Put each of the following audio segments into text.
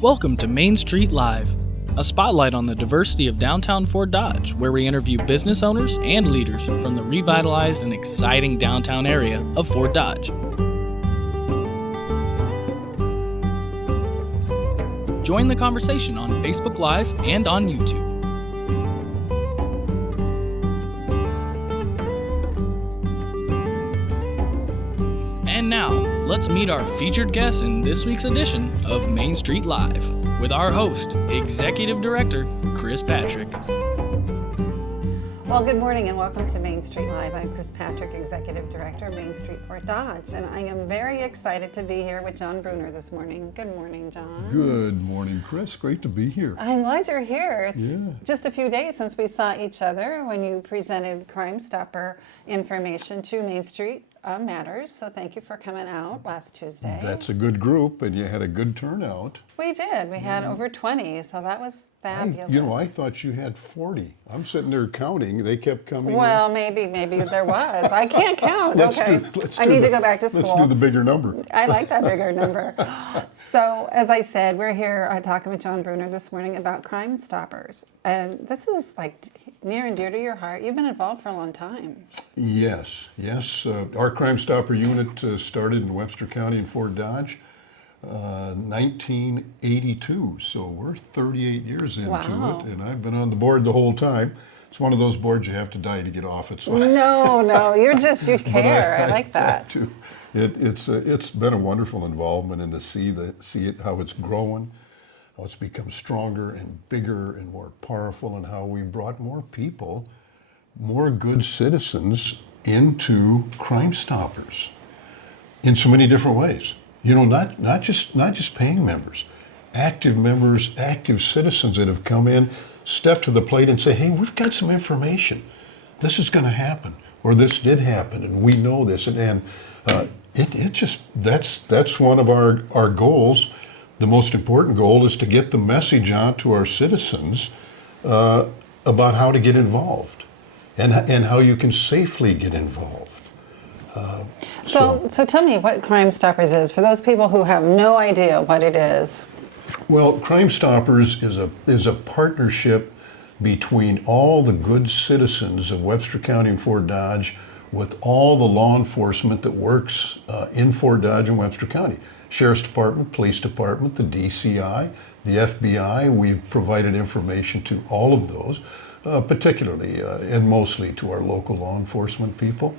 Welcome to Main Street Live, a spotlight on the diversity of downtown Fort Dodge, where we interview business owners and leaders from the revitalized and exciting downtown area of Fort Dodge. Join the conversation on Facebook Live and on YouTube. And now, let's meet our featured guest in this week's edition of Main Street Live with our host, Executive Director, Chris Patrick. Well, good morning and welcome to Main Street Live. I'm Chris Patrick, Executive Director of Main Street Fort Dodge, and I am very excited to be here with John Bruner this morning. Good morning, John. Good morning, Chris. Great to be here. I'm glad you're here. It's just a few days since we saw each other when you presented Crime Stopper information to Main Street Matters, so thank you for coming out last Tuesday. That's a good group, and you had a good turnout. We did. We had over 20, so that was fabulous. I thought you had 40. I'm sitting there counting. They kept coming Well, in. maybe there was. I can't count. Okay. Let's I need to go back to school. Let's do the bigger number. I like that bigger number. So, as I said, we're here talking with John Bruner this morning about Crime Stoppers. And this is like near and dear to your heart. You've been involved for a long time. Yes. Our Crime Stopper unit started in Webster County in Fort Dodge, 1982. So we're 38 years into it, and I've been on the board the whole time. It's one of those boards you have to die to get off it. So No, you care. I like that. It's been a wonderful involvement, and to see it how it's growing, how it's become stronger and bigger and more powerful, and how we brought more people, more good citizens into Crime Stoppers in so many different ways. Not just paying members, active citizens that have come in, step to the plate and say, hey, we've got some information. This is going to happen, or this did happen, and we know this. And that's one of our goals. The most important goal is to get the message out to our citizens about how to get involved and how you can safely get involved. So tell me what Crime Stoppers is, for those people who have no idea what it is. Well, Crime Stoppers is a partnership between all the good citizens of Webster County and Fort Dodge with all the law enforcement that works in Fort Dodge and Webster County. Sheriff's Department, Police Department, the DCI, the FBI. We've provided information to all of those, particularly and mostly to our local law enforcement people.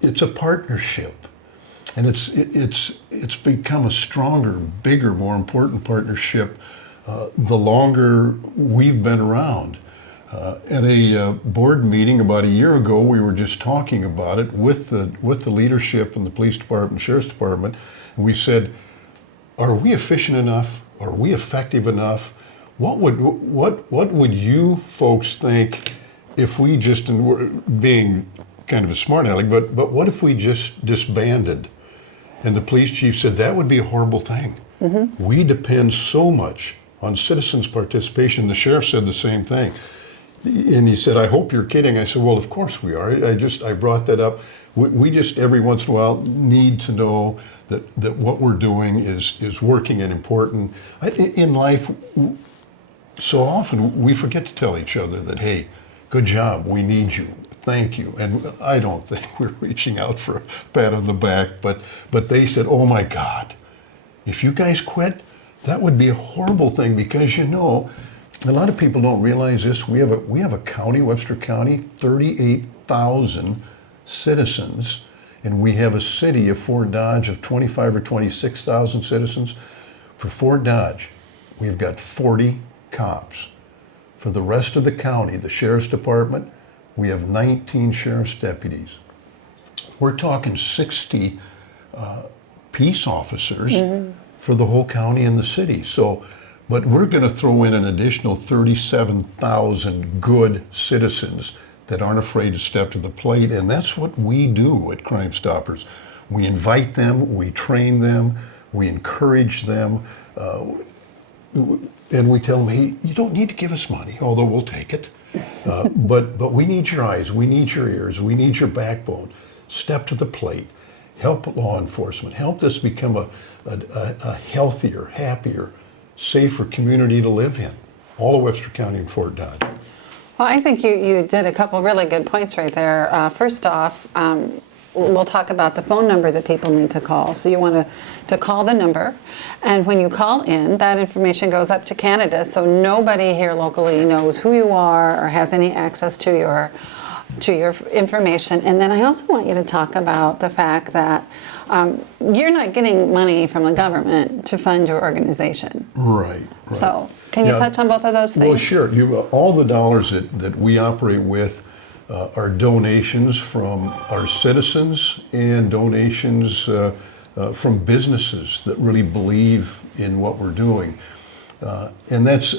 It's a partnership, and it's become a stronger, bigger, more important partnership the longer we've been around. At a board meeting about a year ago, we were just talking about it with the leadership in the Police Department, Sheriff's Department, and we said, are we efficient enough? Are we effective enough? What would you folks think if we just, and we're being kind of a smart aleck, but what if we just disbanded? And the police chief said that would be a horrible thing. Mm-hmm. We depend so much on citizens' participation. The sheriff said the same thing. And he said, I hope you're kidding. I said, well, of course we are. I brought that up. We just every once in a while need to know that what we're doing is working and important. In life, so often we forget to tell each other that, hey, good job, we need you, thank you. And I don't think we're reaching out for a pat on the back, but they said, oh my God, if you guys quit, that would be a horrible thing, because a lot of people don't realize this. We have a county, Webster County, 38,000 citizens, and we have a city of Fort Dodge of 25 or 26,000 citizens. For Fort Dodge, we've got 40 cops. For the rest of the county, the Sheriff's Department, we have 19 sheriff's deputies. We're talking 60 peace officers for the whole county and the city. But we're going to throw in an additional 37,000 good citizens that aren't afraid to step to the plate, and that's what we do at Crime Stoppers. We invite them, we train them, we encourage them, and we tell them, hey, you don't need to give us money, although we'll take it, but we need your eyes, we need your ears, we need your backbone. Step to the plate. help law enforcement, help this become a healthier, happier, safer community to live in. All of Webster County and Fort Dodge. Well, I think you did a couple really good points right there. First off, we'll talk about the phone number that people need to call. So you want to call the number, and when you call in, that information goes up to Canada, so nobody here locally knows who you are or has any access to your information. And then I also want you to talk about the fact that you're not getting money from the government to fund your organization. Right. So can you touch on both of those things? Well, sure. All the dollars that we operate with are donations from our citizens and donations from businesses that really believe in what we're doing. And that's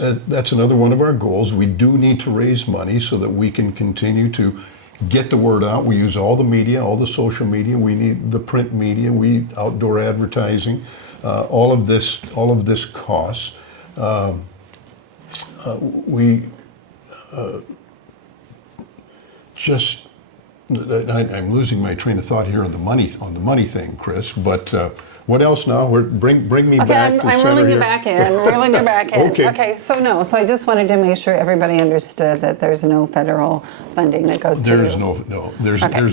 another one of our goals. We do need to raise money so that we can continue to get the word out. We use all the media, all the social media. We need the print media, outdoor advertising. All of this costs. I'm losing my train of thought here on the money thing, Chris. But what else now? Bring me back to I'm center reeling you here. back in. Reeling you back in. Okay. So I just wanted to make sure everybody understood that there's no federal funding that goes to There's you.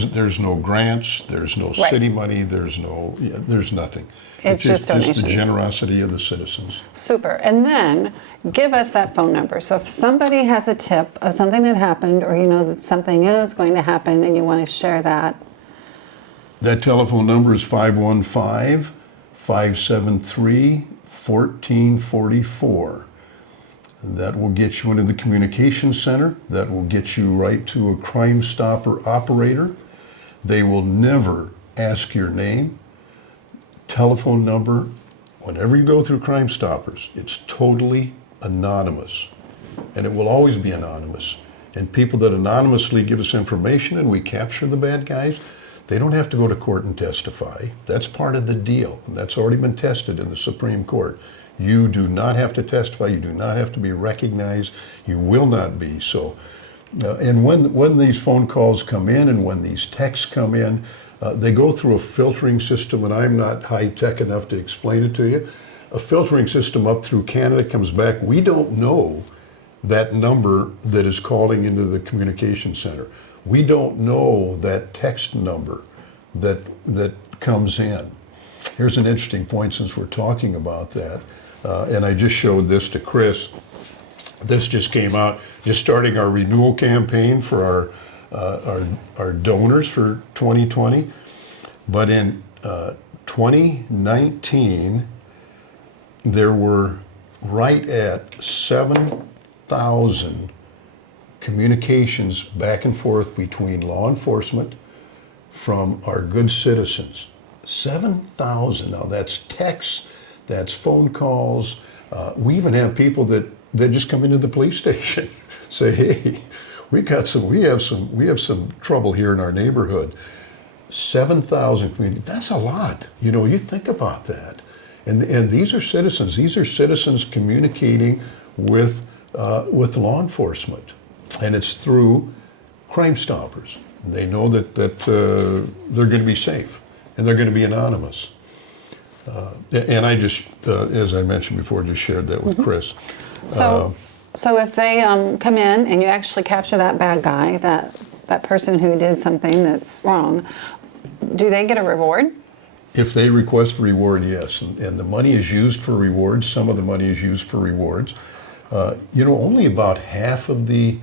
there's no grants. There's no city money. There's nothing. It's just donations. the generosity of the citizens. Super. And then give us that phone number. So if somebody has a tip of something that happened, or you know that something is going to happen and you want to share that. That telephone number is 515-573-1444. That will get you into the communications center. That will get you right to a Crime Stopper operator. They will never ask your name, telephone number. Whenever you go through Crime Stoppers, it's totally anonymous, and it will always be anonymous. And people that anonymously give us information and we capture the bad guys, they don't have to go to court and testify. That's part of the deal, and that's already been tested in the Supreme Court. You do not have to testify. You do not have to be recognized. You will not be. So, and when these phone calls come in and when these texts come in, they go through a filtering system, and I'm not high-tech enough to explain it to you. A filtering system up through Canada comes back. We don't know that number that is calling into the communication center. We don't know that text number that comes in. Here's an interesting point since we're talking about that, and I just showed this to Chris. This just came out, just starting our renewal campaign for our donors for 2020. But in 2019, there were right at 7,000 communications back and forth between law enforcement from our good citizens. 7,000. Now that's texts, that's phone calls. We even have people that just come into the police station, say, "Hey, we have some trouble here in our neighborhood." 7,000 community. That's a lot. You think about that. And these are citizens. These are citizens communicating with law enforcement, and it's through Crime Stoppers. They know that they're going to be safe, and they're going to be anonymous. And I just, as I mentioned before, just shared that with Chris. So if they come in and you actually capture that bad guy, that person who did something that's wrong, do they get a reward? If they request a reward, yes. And the money is used for rewards. Some of the money is used for rewards. Only about half of the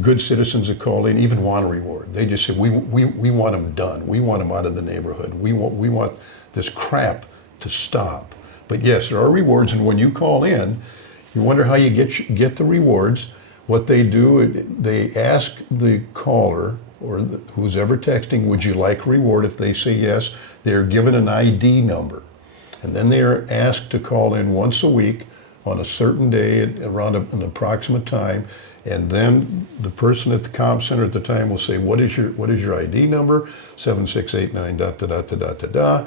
good citizens that call in even want a reward. They just say, we want them done. We want them out of the neighborhood. We want this crap to stop. But yes, there are rewards, and when you call in, you wonder how you get the rewards. What they do, they ask the caller or who's ever texting, would you like a reward? If they say yes, they're given an ID number. And then they are asked to call in once a week on a certain day around an approximate time. And then the person at the comp center at the time will say, what is your ID number? 7689 ...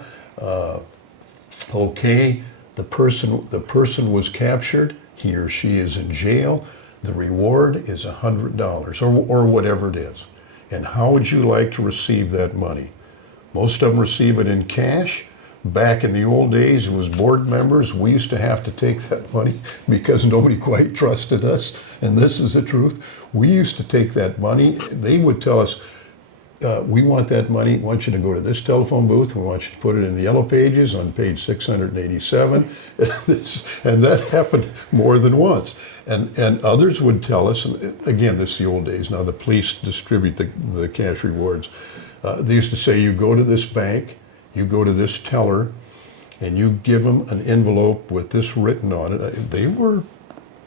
Okay, the person was captured. He or she is in jail. The reward is $100 or whatever it is. And how would you like to receive that money? Most of them receive it in cash. Back in the old days, it was board members. We used to have to take that money because nobody quite trusted us. And this is the truth. We used to take that money. They would tell us, we want that money. We want you to go to this telephone booth. We want you to put it in the yellow pages on page 687. And that happened more than once. And others would tell us, and again, this is the old days. Now the police distribute the cash rewards. They used to say, you go to this bank, you go to this teller, and you give them an envelope with this written on it. They were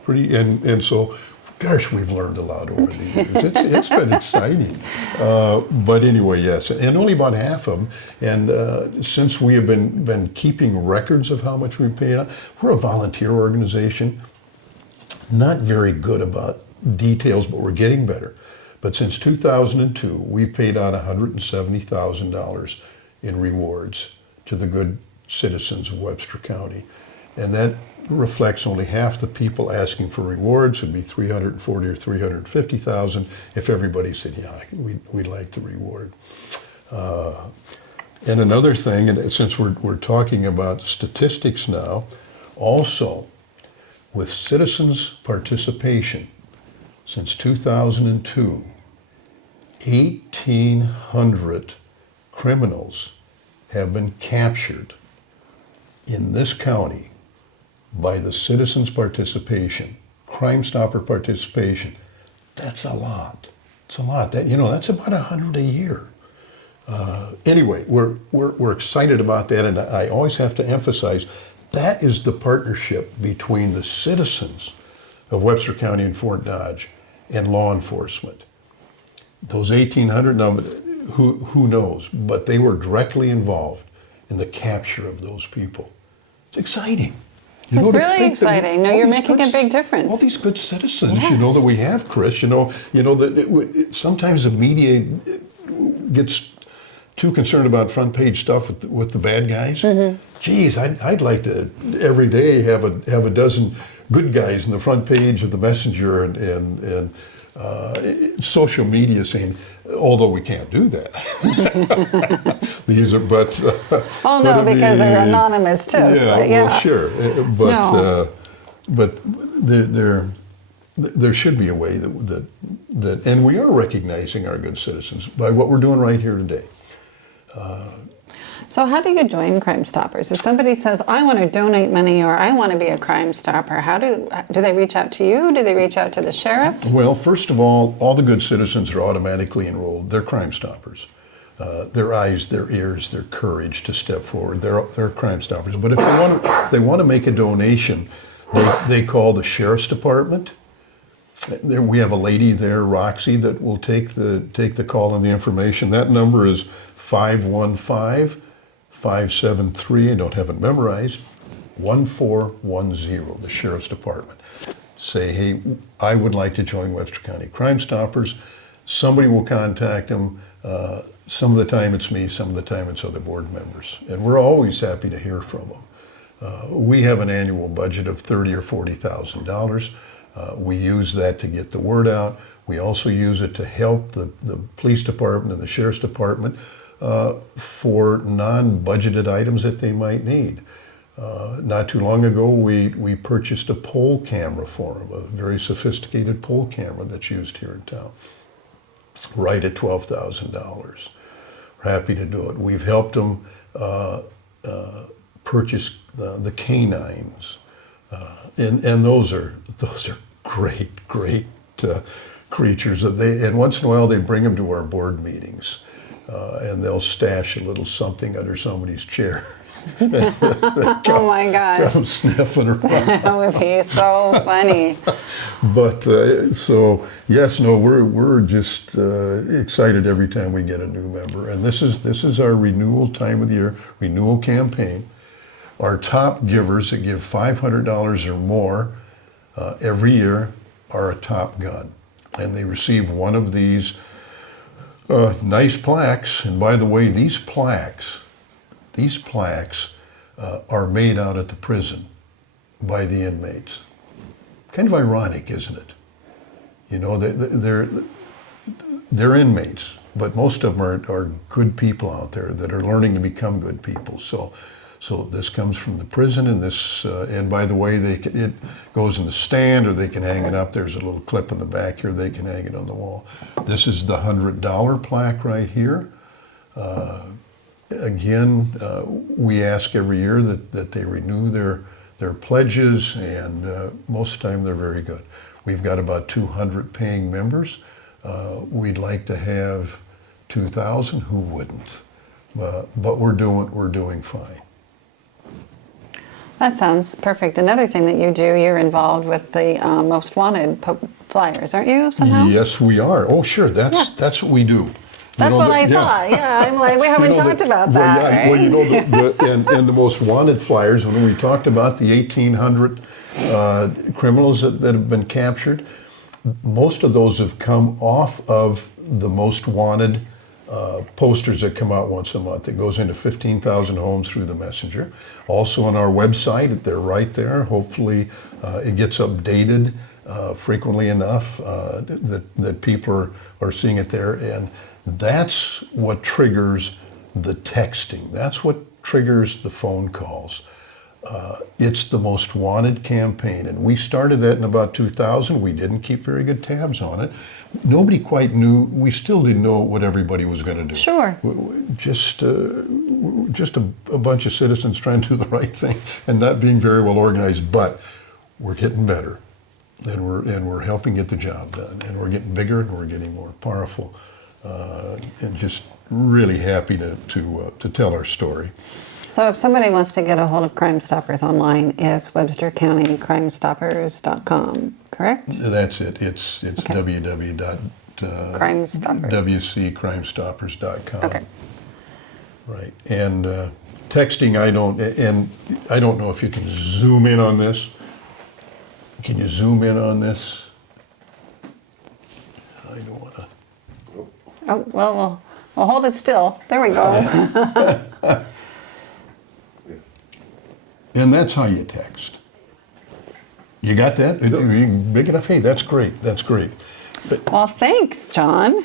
pretty, and so, gosh, we've learned a lot over the years. It's been exciting. But anyway, yes, and only about half of them. And since we have been keeping records of how much we paid out, we're a volunteer organization, not very good about details, but we're getting better. But since 2002, we've paid out $170,000 in rewards to the good citizens of Webster County. And that reflects only half the people asking for rewards. Would be 340 or 350,000 if everybody said, yeah, we'd like the reward. And another thing, and since we're talking about statistics now, also with citizens' participation, since 2002, 1,800 criminals have been captured in this county by the citizens' participation, Crime Stopper participation. That's a lot. It's a lot. That's about 100 a year. Anyway, we're excited about that, and I always have to emphasize that is the partnership between the citizens of Webster County and Fort Dodge and law enforcement. Those 1,800, now, who knows? But they were directly involved in the capture of those people. It's exciting. It's really exciting. No, you're making a big difference. All these good citizens, Yes. that we have, Chris. That sometimes the media gets too concerned about front page stuff with the bad guys. Mm-hmm. Geez, I'd like to every day have a dozen good guys in the front page of the Messenger and social media saying, although we can't do that. These are, but oh no, because they're anonymous too. Yeah, so, yeah. Well, sure, but there should be a way that, and we are recognizing our good citizens by what we're doing right here today. So how do you join Crime Stoppers? If somebody says, I want to donate money or I want to be a Crime Stopper, how do they reach out to you? Do they reach out to the sheriff? Well, first of all the good citizens are automatically enrolled. They're Crime Stoppers. Their eyes, their ears, their courage to step forward. They're Crime Stoppers. But if they want to make a donation, they call the Sheriff's Department. We have a lady there, Roxy, that will take the call and the information. That number is 515-573, I don't have it memorized, 1410, the Sheriff's Department. Say, hey, I would like to join Webster County Crime Stoppers. Somebody will contact them. Some of the time it's me, some of the time it's other board members. And we're always happy to hear from them. We have an annual budget of $30,000 or $40,000. We use that to get the word out. We also use it to help the police department and the sheriff's department for non-budgeted items that they might need. Not too long ago, we purchased a poll camera for them, a very sophisticated poll camera that's used here in town, right at $12,000. We're happy to do it. We've helped them purchase the canines, and those are great creatures. And once in a while they bring them to our board meetings, and they'll stash a little something under somebody's chair. Oh my gosh! Come sniffing around. That would be so funny. But so yes, no, we're just excited every time we get a new member, and this is our renewal time of the year, renewal campaign. Our top givers that give $500 or more every year are a Top Gun, and they receive one of these nice plaques. And by the way, these plaques are made out at the prison by the inmates. Kind of ironic, isn't it? You know, they're inmates, but most of them are good people out there that are learning to become good people. So this comes from the prison, and and by the way, it goes in the stand, or they can hang it up. There's a little clip in the back here. They can hang it on the wall. This is the $100 plaque right here. Again, we ask every year that they renew their pledges, and most of the time they're very good. We've got about 200 paying members. We'd like to have 2,000. Who wouldn't? But we're doing fine. That sounds perfect. Another thing that you do, you're involved with the Most Wanted flyers, aren't you, somehow? Yes, we are. Oh, sure. That's what we do. That's what I thought. Yeah, I'm like, we haven't talked about that. Well, right? well, and the Most Wanted flyers, when we talked about the 1,800 criminals that have been captured, most of those have come off of the Most Wanted posters that come out once a month. It goes into 15,000 homes through the messenger. Also on our website, they're right there. Hopefully it gets updated frequently enough that people are seeing it there. And that's what triggers the texting. That's what triggers the phone calls. It's the Most Wanted campaign, and we started that in about 2000. We didn't keep very good tabs on it. Nobody quite knew. We still didn't know what everybody was going to do. Sure. Just a bunch of citizens trying to do the right thing and not being very well organized. But we're getting better, and we're helping get the job done, and we're getting bigger, and we're getting more powerful, and just really happy to tell our story. So if somebody wants to get a hold of Crime Stoppers online, it's WebsterCountyCrimeStoppers.com, correct? That's it. It's Okay. www.wccrimestoppers.com. Okay. Right. And texting, I don't know if you can zoom in on this. Can you zoom in on this? I don't want to. Oh, well, we'll hold it still. There we go. And that's how you text. You got that? Big enough? Hey, that's great. That's great. Well, thanks, John.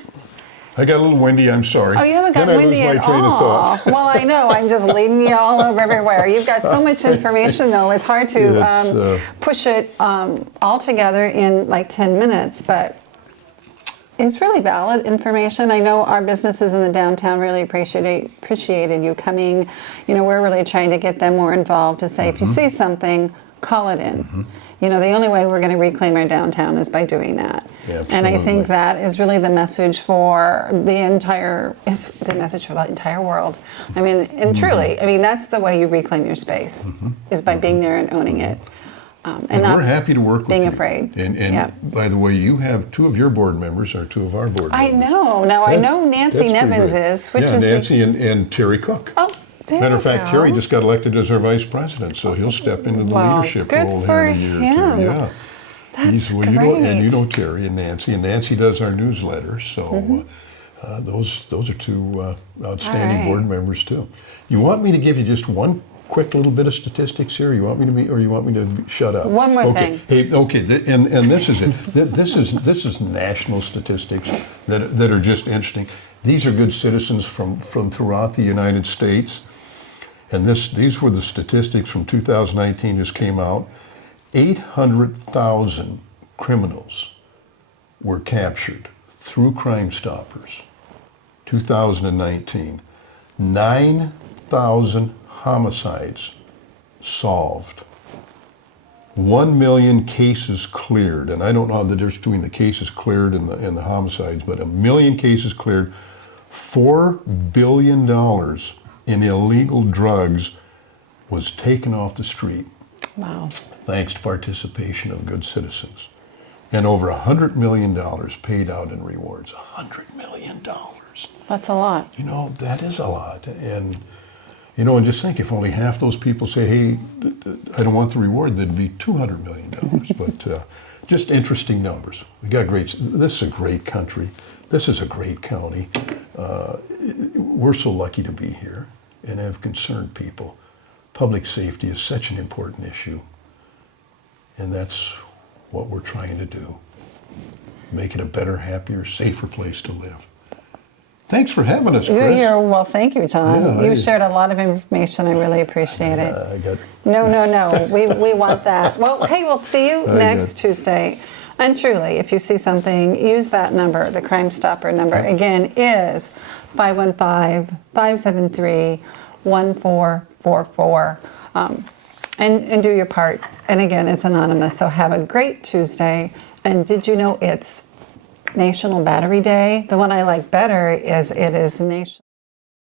I got a little windy. I'm sorry. Oh, you haven't got Then windy I lose at my train of all. thought. Well, I know. I'm just leading you all over everywhere. You've got so much information, though. It's hard to push it all together in like 10 minutes, but it's really valid information. I know our businesses in the downtown really appreciated you coming. You know, we're really trying to get them more involved to say, if you see something, call it in. You know, the only way we're going to reclaim our downtown is by doing that. Absolutely. And I think that is really the message for the entire world. I mean, and truly, I mean, that's the way you reclaim your space, is by being there and owning it. And not we're happy to work being with you. afraid. And by the way, you have two of your board members are two of our board members. I know. Now, I know Nancy Nevins is, which is Nancy and Terry Cook. Oh, there Matter of we fact, go. Terry just got elected as our vice president, so he'll step into the Well, leadership good role for here in a year or him. two. Yeah. That's You know Terry and Nancy does our newsletter, so those are two outstanding right. board members too. You want me to give you just one quick little bit of statistics here? You want me to you want me to shut up? One more okay. thing. Hey, okay, and this is it. This is national statistics that are just interesting. These are good citizens from throughout the United States, and these were the statistics from 2019 just came out. 800,000 criminals were captured through Crime Stoppers. 2019, 9,000 homicides solved, 1 million cases cleared, and I don't know the difference between the cases cleared and the homicides, but 1 million cases cleared, $4 billion in illegal drugs was taken off the street. Wow. Thanks to participation of good citizens. And over $100 million paid out in rewards. $100 million. That's a lot. You know, that is a lot. And, you know, and just think, if only half those people say, hey, I don't want the reward, there'd be $200 million. But just interesting numbers. This is a great country. This is a great county. We're so lucky to be here and have concerned people. Public safety is such an important issue. And that's what we're trying to do. make it a better, happier, safer place to live. Thanks for having us, Chris. Well, thank you, John. Yeah, You shared a lot of information. I really appreciate it. I got No. We want that. Well, hey, we'll see you next good. Tuesday. And truly, if you see something, use that number. The Crime Stopper number, again, is 515-573-1444. And do your part. And again, it's anonymous. So have a great Tuesday. And did you know it's National Battery Day? The one I like better is it is National